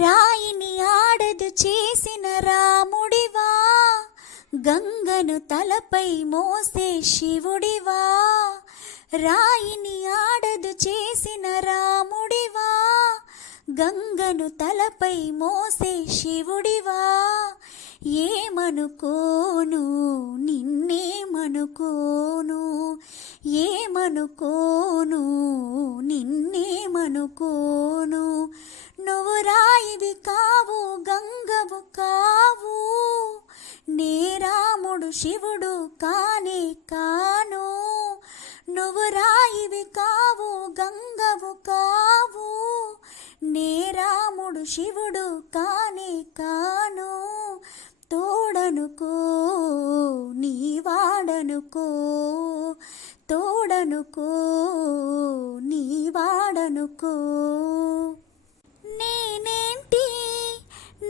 రాయిని ఆడదు చేసిన రాముడివా, గంగను తలపై మోసే శివుడివా. రాయిని ఆడదు చేసిన రాముడివా, గంగను తలపై మోసే శివుడివా. ఏమనుకోను నిన్నేమనుకోను, ఏమనుకోను నిన్నేమనుకోను. నువ్వు రాయివి కావు గంగవు కావు, నే రాముడు శివుడు కానే కాను. నువ్వు రాయివి కావు గంగవు కావు, నే రాముడు శివుడు కానే కాను. తోడనుకో నీ వాడనుకో, తోడనుకో నీ వాడనుకో. నేనేంటి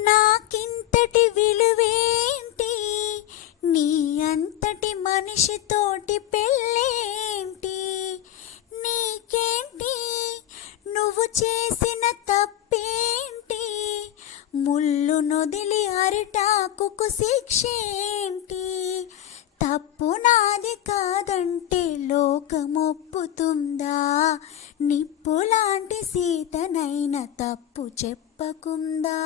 నాకింతటి విలువేంటి, నీ అంతటి మనిషితోటి పెళ్ళేంటి. నీకేంటి నువ్వు చేసిన తప్పేంటి, ముళ్ళు నొదిలి అరిటాకుకు శిక్షేంటి. తప్పు నాది కాదంటే లోకమొప్పుతుందా, నిప్పులాంటి సీతనైన తప్పు చెప్పకుందా.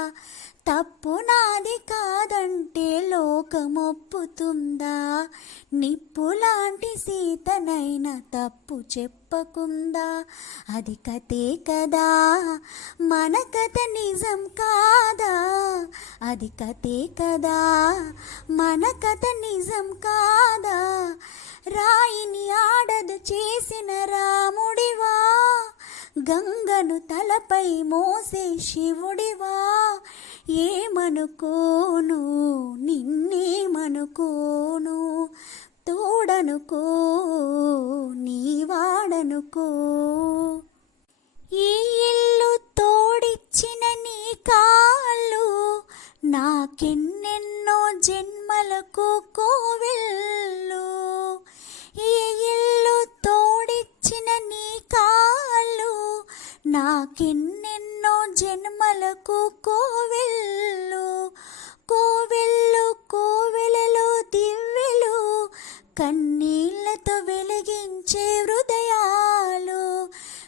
తప్పు నాది కాదంటే లోకమొప్పుతుందా, నిప్పులాంటి సీతనైన తప్పు చెప్పకుందా. అది కథే కదా మన కథ నిజం కాదా, అది కథే కదా మన కథ నిజం కాదా. రాయిని ఆడదు చేసిన రాముడివా, గంగను తలపై మోసే శివుడివా. ఏమనుకోను నిన్నేమనుకోను, తోడనుకో నీ వాడనుకో. ఈ ఇల్లు తోడిచ్చిన నీ కాళ్ళు నాకెన్నెన్నో జన్మలకు కోవెళ్ళు. ఈ ఇల్లు తోడిచ్చిన నీ కాళ్ళు నాకెన్నెన్నో జన్మలకు కోవెళ్ళు. కోవెళ్ళు కోవెలలో దివ్వెలు కన్నీళ్లతో వెలిగించే హృదయాలు,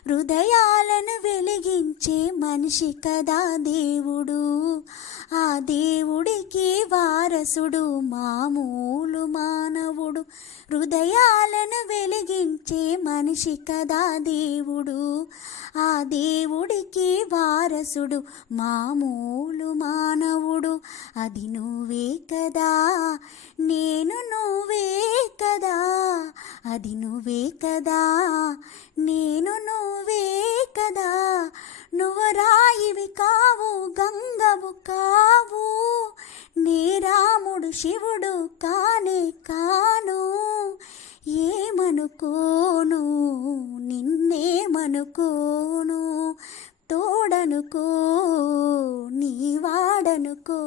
హృదయాలను వెలిగించే మనిషి కదా దేవుడు. ఆ దేవుడికి వారసుడు మామూలు మానవుడు. హృదయాలను వెలిగించే మనిషి కదా దేవుడు. ఆ దేవుడికి వారసుడు మామూలు మానవుడు. అది నువ్వే కదా నేను నువ్వే కదా, అది నువ్వే కదా నేను నువ్వే కదా. నువ్వు రాయివి కావు గంగవు కావు, నే రాముడు శివుడు కానే కాను. ఏమనుకోను నిన్నేమనుకోను, తోడనుకో నీ వాడనుకో.